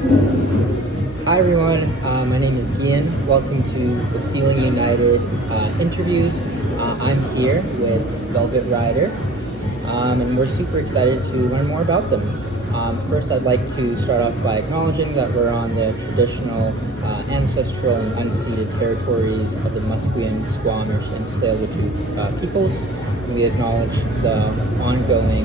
Hi everyone, my name is Gian. Welcome to the Feeling United interviews. I'm here with Velvet Ryder, and we're super excited to learn more about them. First, I'd like to start off by acknowledging that we're on the traditional, ancestral, and unceded territories of the Musqueam, Squamish, and Tsleil-Waututh peoples. We acknowledge the ongoing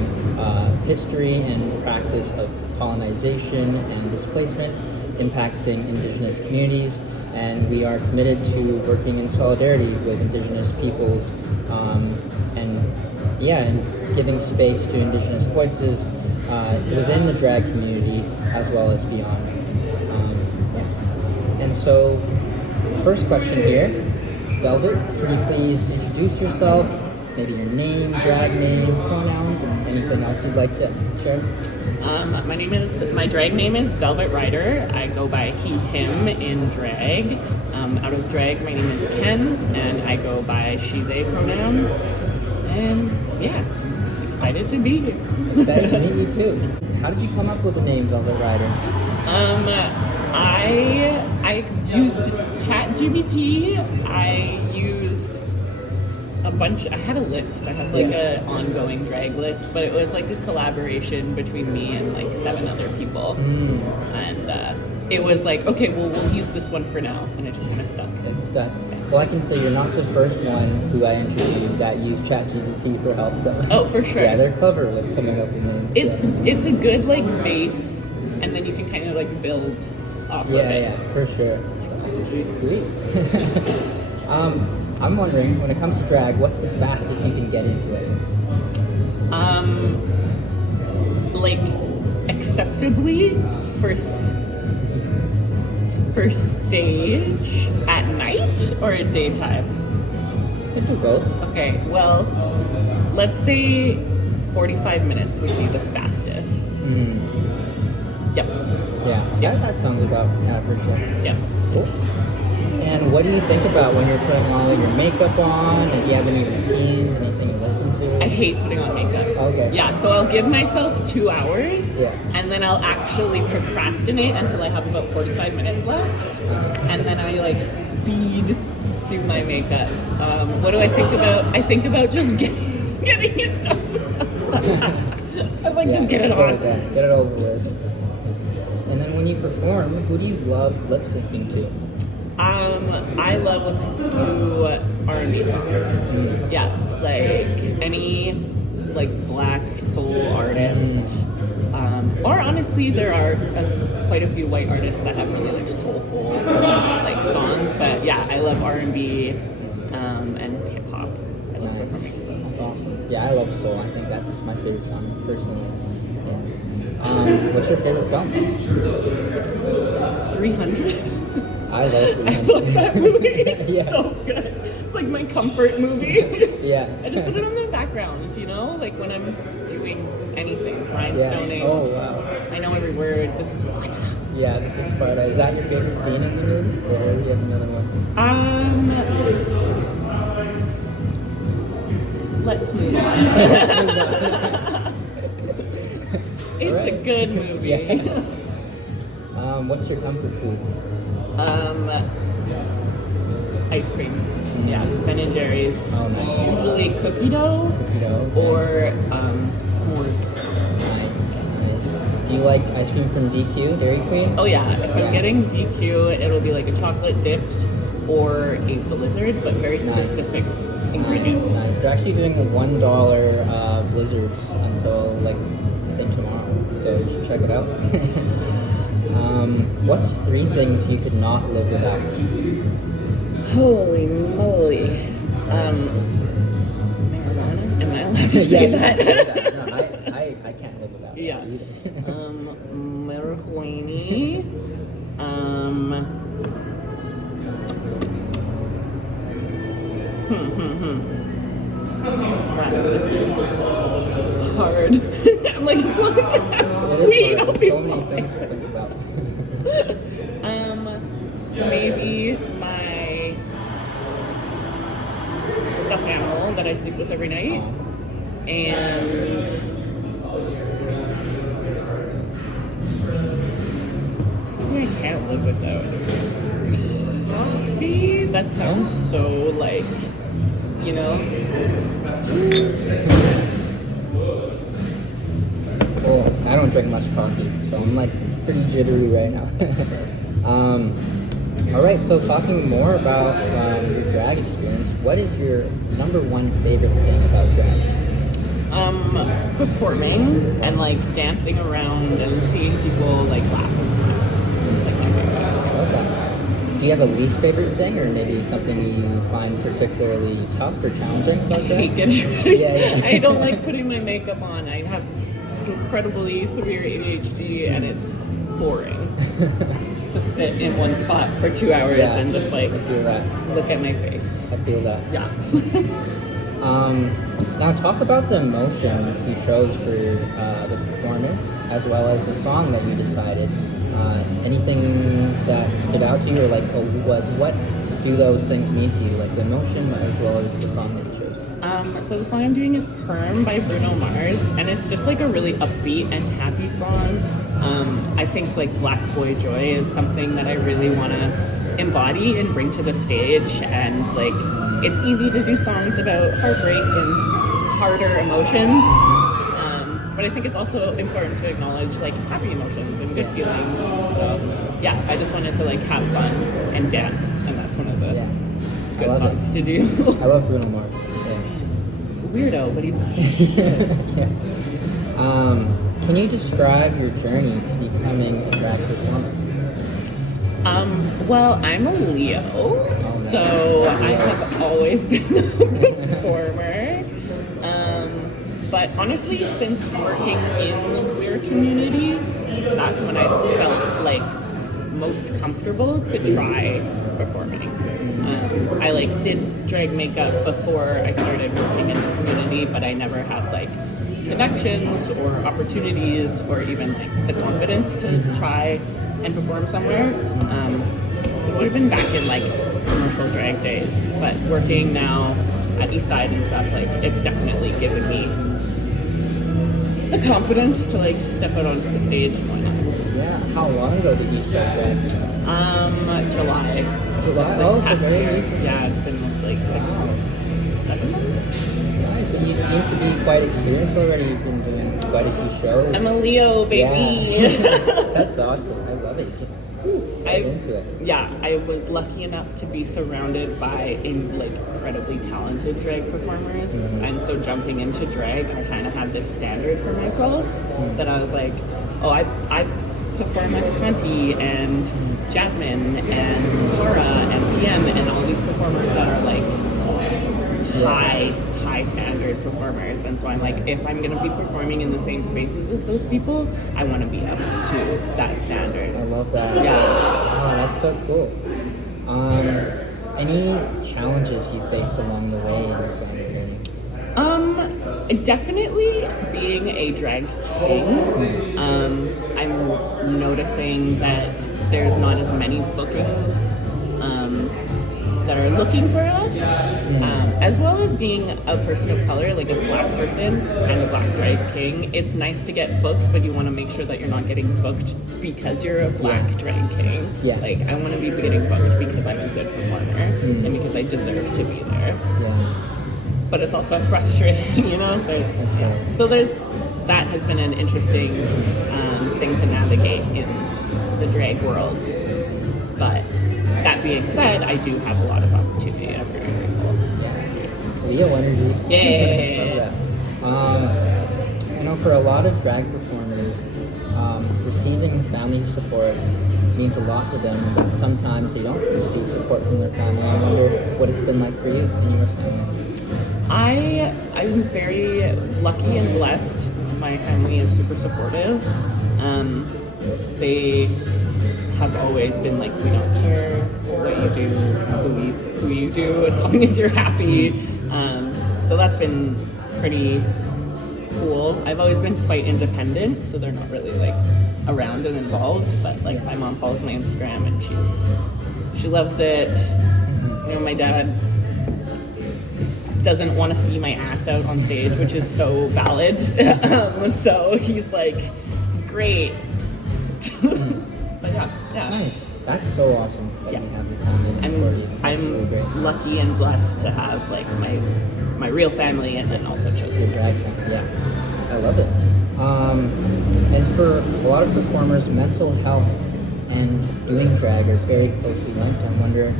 history and practice of colonization and displacement impacting Indigenous communities, and we are committed to working in solidarity with Indigenous peoples and giving space to Indigenous voices within the drag community as well as beyond. And so, first question here, Velvet, could you please introduce yourself, maybe your name, drag name, pronouns, and anything else you'd like to share? My drag name is Velvet Ryder. I go by he, him in drag. Out of drag, my name is Ken, and I go by she, they pronouns. And yeah, excited to be here. Excited to meet you too. How did you come up with the name Velvet Ryder? I used ChatGPT. I used I had a list. I had an ongoing drag list, but it was like a collaboration between me and like 7 other people. And it was like, okay, well, we'll use this one for now. And it just kind of stuck. It stuck. Well, I can say you're not the first one who I interviewed that used ChatGPT for help. So. Oh, for sure. Yeah, they're clever with coming up with names. It's a good like base, and then you can kind of like build off of it. Yeah, for sure. Sweet. I'm wondering, when it comes to drag, what's the fastest you can get into it? Like acceptably for stage at night or at daytime? I do both. Okay, well, let's say 45 minutes would be the fastest. Yep. Yeah, that sounds about average. Yep. Cool. And what do you think about when you're putting all your makeup on? And do you have any routines, anything you listen to? I hate putting on makeup. Okay. Yeah, so I'll give myself 2 hours, Yeah. and then I'll actually procrastinate until I have about 45 minutes left, and then I like speed do my makeup. What do I think about? I think about just getting it done. I'm like, just get it on. Get it over with. And then when you perform, who do you love lip syncing to? I love listening to R&B songs. Yeah, like any like black soul artists. Or honestly, there are quite a few white artists that have really like soulful like songs. But yeah, I love R&B and hip hop. I love performing to those. That's awesome. Yeah, I love soul. I think that's my favorite genre personally. Yeah. What's your favorite film? 300. I love 300. I love that movie. It's Yeah. so good. It's like my comfort movie. Yeah. I just put it on the background, like when I'm doing anything, rhinestoning. Yeah. Oh, wow. I know every word. This is Sparta. Yeah, this is Sparta. Is that your favorite scene in the movie? Or do you have another one? Let's move on. It's a good movie. Yeah. What's your comfort food? Ice cream. Yeah, Ben and Jerry's. Oh, nice. Usually cookie dough. Or s'mores. Nice. Do you like ice cream from DQ, Dairy Queen? Oh yeah, if I'm getting DQ, it'll be like a chocolate dipped or a blizzard, but very specific ingredients. Nice. They're actually doing $1 blizzards until I think tomorrow, so you should check it out. What's 3 things you could not live without? Holy moly. Marijuana? Am I allowed to say that? No, I can't live without it either. Marijuana. Wow, this is hard. I'm like, as long as I have weed, It is hard. I'll be So many things to think about. Maybe my stuffed animal that I sleep with every night, and can't live without coffee. That sounds so like, you know. Well, I don't drink much coffee, so I'm like pretty jittery right now. All right, so talking more about your drag experience, what is your number one favorite thing about drag? Performing and like dancing around and seeing people like laugh and smile. It's like my favorite. I love that. Do you have a least favorite thing, or maybe something you find particularly tough or challenging about I that? hate getting ready. Yeah. I don't like putting my makeup on. I have incredibly severe ADHD and it's boring to sit in one spot for 2 hours and just like I feel that. look at my face. I feel that. Yeah. Now talk about the emotion you chose for the performance, as well as the song that you decided. Anything that stood out to you, or like what do those things mean to you, like the emotion as well as the song that you chose? So the song I'm doing is Perm by Bruno Mars, and it's just like a really upbeat and happy song. I think like Black Boy Joy is something that I really want to embody and bring to the stage, and like it's easy to do songs about heartbreak and harder emotions, but I think it's also important to acknowledge like happy emotions and good feelings. So yeah, I just wanted to like have fun and dance, and that's one of the good songs to do. I love Bruno Mars. Yeah. Weirdo, but he's can you describe your journey to becoming a drag performer? Well, I'm a Leo, so I have always been a performer. But honestly, since working in the queer community, that's when I felt like most comfortable to try performing. I like did drag makeup before I started working in the community, but I never had like connections or opportunities or even like the confidence to try and perform somewhere. It would have been back in like commercial drag days, but working now at Eastside and stuff, like it's definitely given me the confidence to like step out onto the stage and whatnot. Yeah. How long ago did you start drag? July. July? This Oh, so past very year. recent. Yeah, it's been like 6 months, 7 months. Nice. But you seem to be quite experienced already. You've been doing quite a few shows. I'm a Leo, baby. Yeah. That's awesome. I love it. Just get into it. Yeah, I was lucky enough to be surrounded by like incredibly talented drag performers, and so jumping into drag, I kind of had this standard for myself that I was like, oh, I perform with Conti and Jasmine and Cora and PM and all these performers that are like high standard performers, and so I'm like, if I'm gonna be performing in the same spaces as those people, I want to be up to that standard. I love that. Yeah. Oh, that's so cool. Any challenges you faced along the way in your drag journey? Definitely being a drag king. I'm noticing that there's not as many bookings that are looking for us, as well as being a person of color, like a black person and a black drag king. It's nice to get booked, but you want to make sure that you're not getting booked because you're a black drag king. Yeah. Like, I want to be getting booked because I'm a good performer and because I deserve to be there. Yeah. But it's also frustrating, you know? So that has been an interesting thing to navigate in the drag world. But that being said, I do have a lot of opportunity. I'm very grateful. Leo energy. Yeah. I know for a lot of drag performers, receiving family support means a lot to them, but sometimes they don't receive support from their family. I wonder what it's been like for you and your family. I'm very lucky and blessed. My family is super supportive. They have always been like, we don't care what you do, who you do, as long as you're happy. So that's been pretty cool. I've always been quite independent, so they're not really like around and involved. But like my mom follows my Instagram and she loves it. You know, my dad doesn't want to see my ass out on stage, which is so valid. So he's like, great. But yeah. Yeah. Nice. That's so awesome that Yeah. you have your family to support you. And That's I'm really great. lucky and blessed to have like my real family and then also Your chosen. drag family. Yeah. I love it. And for a lot of performers, mental health and doing drag are very closely linked. I wonder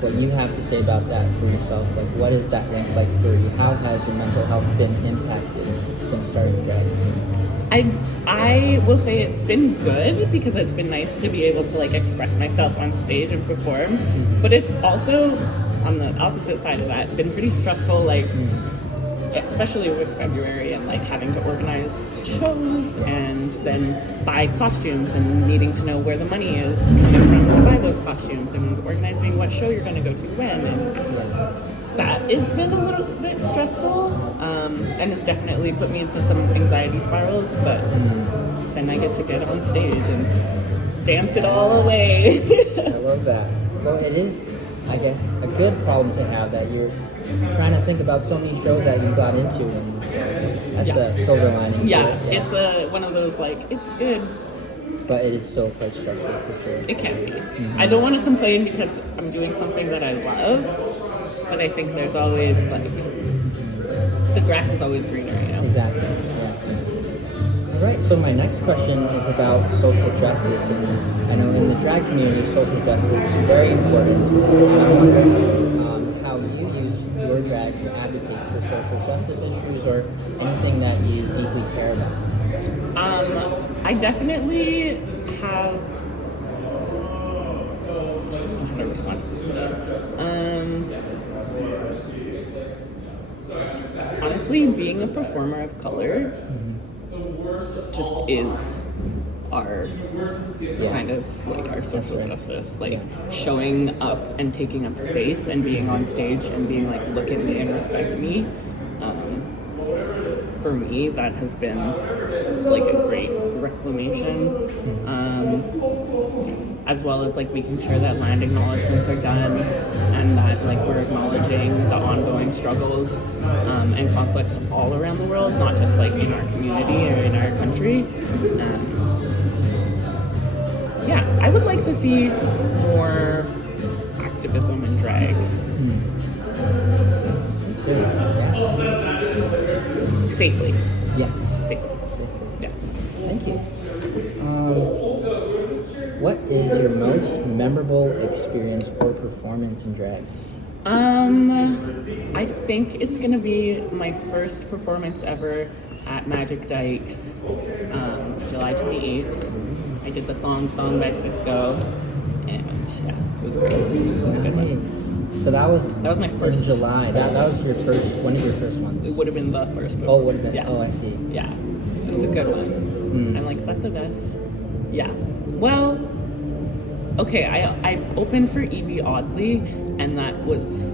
what you have to say about that for yourself. Like, what is that link like for you? How has your mental health been impacted since starting drag? I will say it's been good because it's been nice to be able to like express myself on stage and perform. But it's also on the opposite side of that been pretty stressful, like especially with February and like having to organize shows and then buy costumes and needing to know where the money is coming from to buy those costumes and organizing what show you're going to go to when, and that has been a little bit stressful, and it's definitely put me into some anxiety spirals, but then I get to get on stage and dance it all away. I love that. Well, it is, I guess, a good problem to have that you're trying to think about so many shows that you got into, and that's a silver lining. Yeah, to it. it's one of those like, it's good. But it is still quite stressful for sure. It can be. I don't want to complain because I'm doing something that I love, but I think there's always like, the grass is always greener, you know? Exactly. Yeah. All right. So my next question is about social justice, and I know in the drag community, social justice is very important. And I'm wondering how you use your drag to advocate for social justice issues or anything that you deeply care about. I definitely have. How do I respond to this question? Honestly, being a performer of color just is our kind of like our social justice, like showing up and taking up space and being on stage and being like, look at me and respect me. For me, that has been like a great reclamation, as well as like making sure that land acknowledgements are done and that like we're acknowledging the ongoing struggles and conflicts all around the world, not just like in our community or in our country. Yeah, I would like to see more activism in drag. Safely. Yes. Safely. Yeah. Thank you. What is your most memorable experience or performance in drag? I think it's gonna be my first performance ever at Magic Dykes, July 28th. I did the Thong Song by Cisco, and yeah, it was great. It was a good one. So that was my first. in July. That was your first. One of your first ones. It would have been the first. Oh, would have been. Yeah. Oh, I see. Yeah, it was a good one. I'm like, is that the best? Yeah. Well, okay. I opened for Evie Oddly, and that was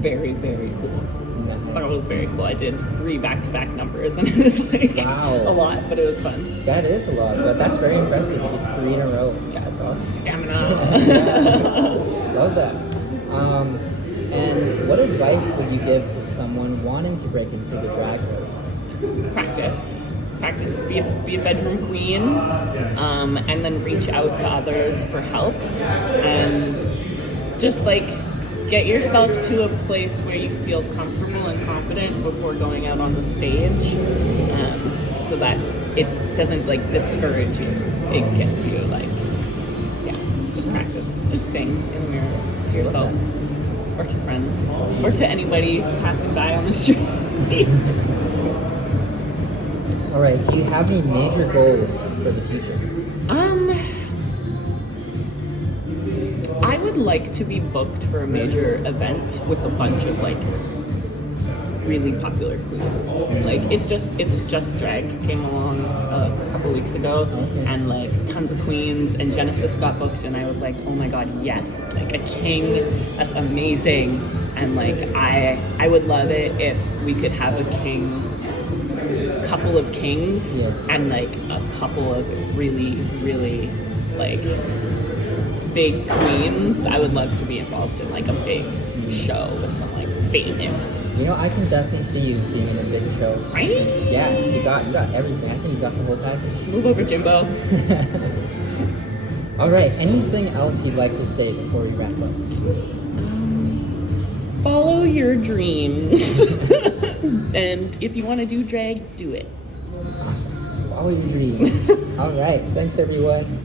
very, very cool. Nice. That was very cool. I did 3 back-to-back numbers, and it was like a lot, but it was fun. That is a lot, but that's very impressive. You did 3 in a row. Yeah, That's awesome. Stamina. Love that. And what advice would you give to someone wanting to break into the drag world? Practice. Be a bedroom queen, and then reach out to others for help, and just like get yourself to a place where you feel comfortable and confident before going out on the stage, so that it doesn't like discourage you. It gets you like, yeah, just practice. Just sing in the mirror to yourself, or to friends, or to anybody passing by on the street. All right. Do you have any major goals for the future? I would like to be booked for a major event with a bunch of like really popular queens. Like it's just drag came along a couple weeks ago, and like tons of queens, and Genesis got booked, and I was like, oh my god, yes, like a king, that's amazing. And like I would love it if we could have a couple of kings, and like a couple of really, really like big queens. I would love to be involved in like a big show with some like famous. You know, I can definitely see you being in a big show. Right? Yeah, you got everything. I think you got the whole package. Move over, Jimbo. All right. Anything else you'd like to say before we wrap up? Follow your dreams. And if you want to do drag, do it. Awesome. Follow your dreams. All right. Thanks, everyone.